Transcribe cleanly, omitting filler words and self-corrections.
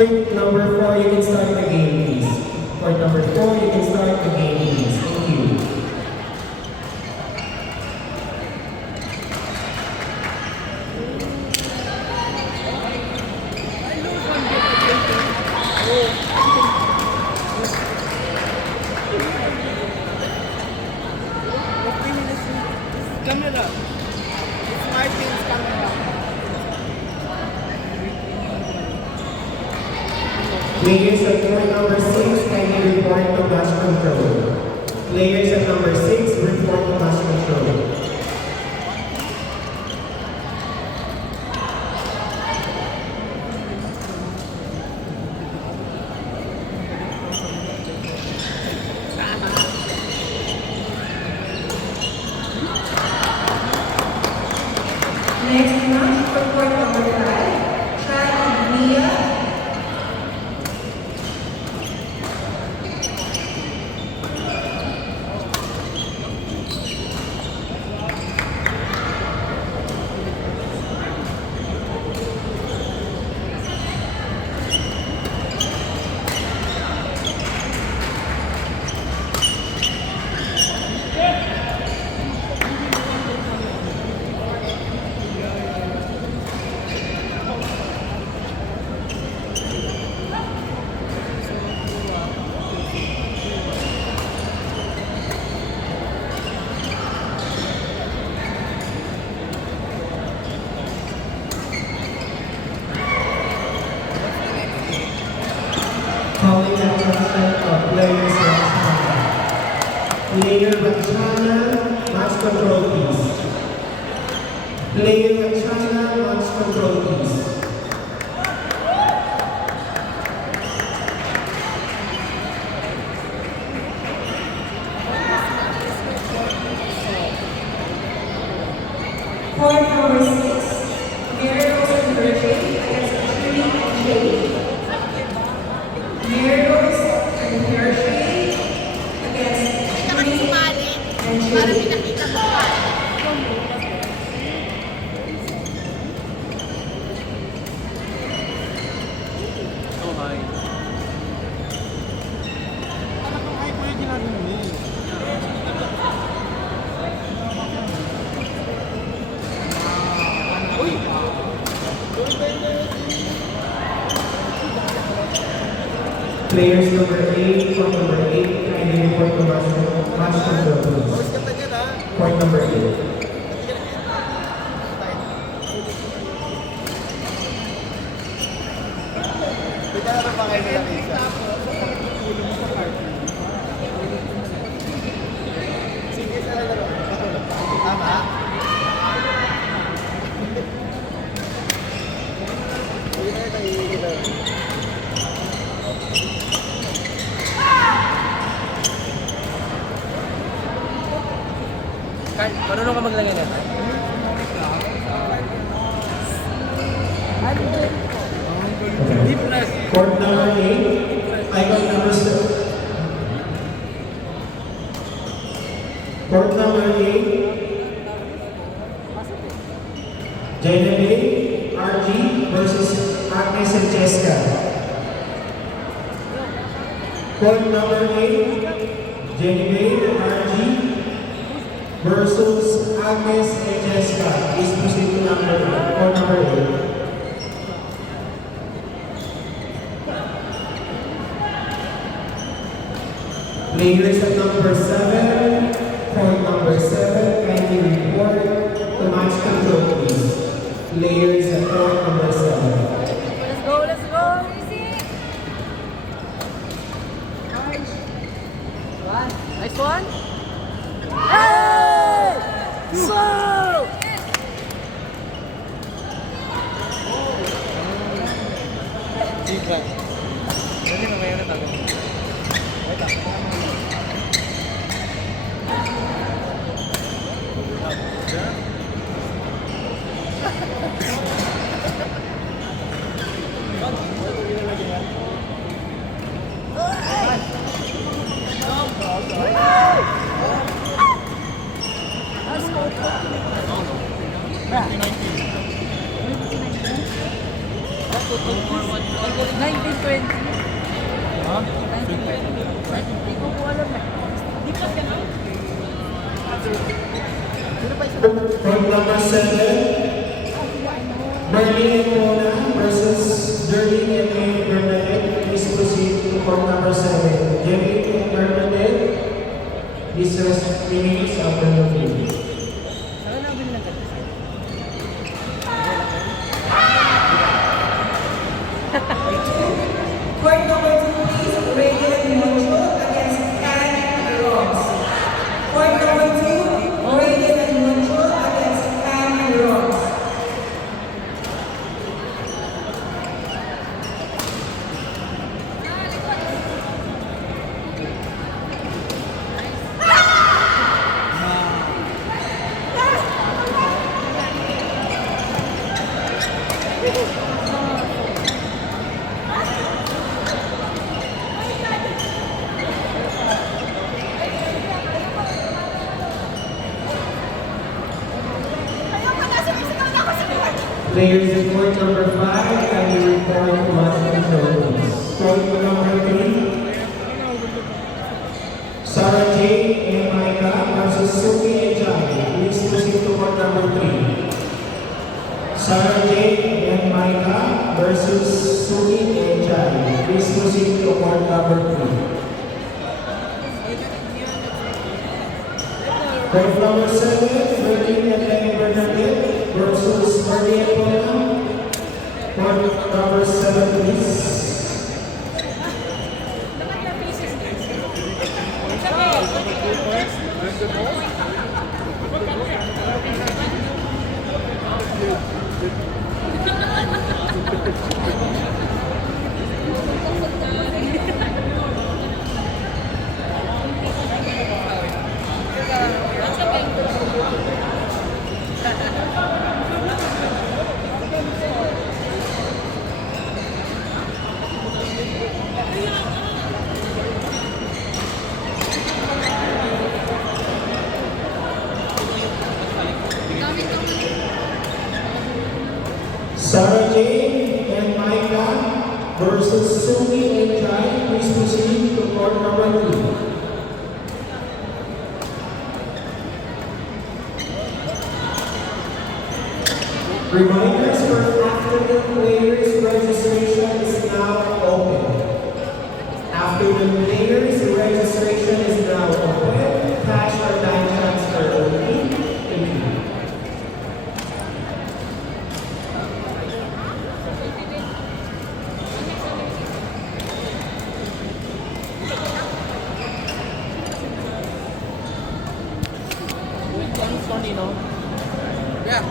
Court number 4, you can start the game, please. Court number 4, you can start the game, please. Thank you. Camera. It's my team's camera. Players at court number 6, kindly report to match control. Players at number 6, report to match control. Next match for court number 5, Chad Mia. Calling attention of players Rachana. Player Rachana, match control please. Player Rachana, match control please. Court number 6, Miracles and Virgin against Trudy and Jade. Miracles and Virgin against Trudy and Jade. Oh, hi. Ay, kuya, ginagawa mo eh. Uy! Players number 8, court number 8, kindly report to match control please. Court number 8. Sige sa laro. Tama? Uy, na ito. Kyle, marunong ka maglagay na? Deep press. Court number 8, icon number 7. Court number 8, Genevieve RG versus Agnes and Jessica. Court number 8, Genevieve RG versus Agnes and Jessica. Please proceed to court number 8. Players at number 7, court number 7, kindly report to match control please. Players at court number 7. Let's go, let's go! Nice one. Hey! So! Sige. Dali na ngayon na tayo. Wait lang. That's 1920. Ha? 1920. Hindi ko po alam eh. Di pa siya na. Sino pa isa? Court number 7. Marlene and Touna versus Jerlyn and May Bernadette. Please proceed to court number 7. Jerlyn and Bernadette, this remains after the field. Saan nabili ng ganito? Court number 2, please. Radiant Moncho against Can Ross. Court number 2, Radiant Moncho against Can Ross. Players in court number 5, can you report to match control, please? Court number 3, Sarah Jane and Micah versus Suki and Jai. Please proceed to court number 3. Sarah Jane and Micah versus Suki and Jai. Please proceed to court number 3. Court number 7, Berlin and Lenny Bernadette versus Marlene and Touna. Court number 7, please. Sarah Jane and Micah versus Suki and Jai. Please proceed to court number 3. Reminders for afternoon players registration is now open. Afternoon players registration is now open. Cash or bank transfer only. Thank you. Funny, no? Yeah.